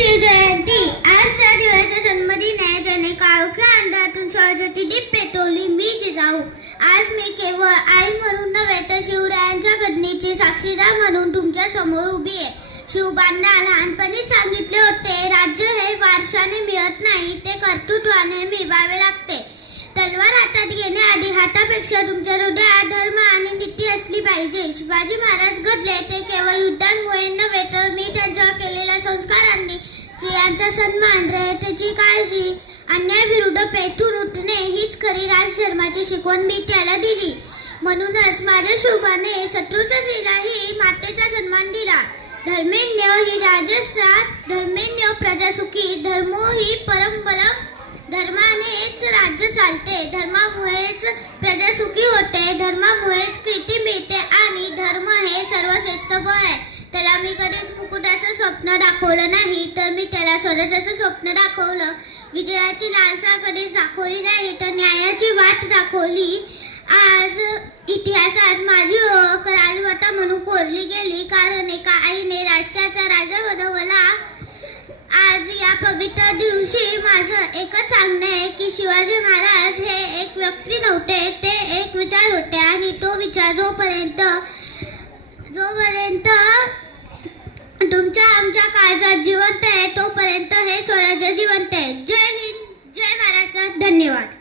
शिवजयंती आजच्या दिवसाचा जन्मदिन आहे. ज्याने काळोख्या अंधारातून सहजाची दीप पेटवली मी जिजाऊ. आज मी केवळ आई म्हणून नव्हे तर शिवरायांच्या घटनेची साक्षीदार म्हणून तुमच्या समोर उभी आहे. शिवबांना लहानपणी सांगितले होते, राज्य हे वारशाने मिळत नाही, ते कर्तृत्वाने मिळवावे लागते. तलवार हातात घेण्याआधी हातापेक्षा तुमच्या हृदयात धर्म आणि नीती असली पाहिजे. शिवाजी महाराज घडले ते केवळ युद्धांमुळे नव्हे तर मी त्यांच्यावर केलेल्या संस्कारांनी. स्त्रियांचा सन्मान, रयतेची काळजी, अन्यायाविरुद्ध पेटून उठणे हीच खरी राजधर्माची शिकवण मी त्याला दिली. म्हणूनच माझ्या शिवबाने शत्रूच्या स्त्रीलाही मातेचा सन्मान दिला. धर्मेण्य ही राजसात, धर्मेण्य प्रजा सुखी, धर्मो ही परमबलम. धर्मानेच राज्य चालते, धर्मामुळेच प्रजा सुखी होते, धर्मामुळेच कीर्ती मिळते आणि धर्म हे सर्वश्रेष्ठ बळ आहे. त्याला मी कधीच मुकुटाचं स्वप्न दाखवलं नाही, तर मी त्याला स्वराज्याचं स्वप्न दाखवलं. विजयाची लालसा कधीच दाखवली नाही, तर न्यायाची वाट दाखवली. आज इतिहासात माझी ओळख राजमाता म्हणून कोरली गेली, कारण एका आईने राष्ट्राचा राजा घडवला. आज या पवित्र दिवशी माझं एकच सांगणं आहे की शिवाजी महाराज हे एक व्यक्ती नव्हते, ते एक विचार होते आणि तो विचार जोपर्यंत तुमच्या आमच्या काळजात जिवंत आहे तोपर्यंत हे स्वराज्य जिवंत आहे. जय हिंद, जय महाराष्ट्र. धन्यवाद.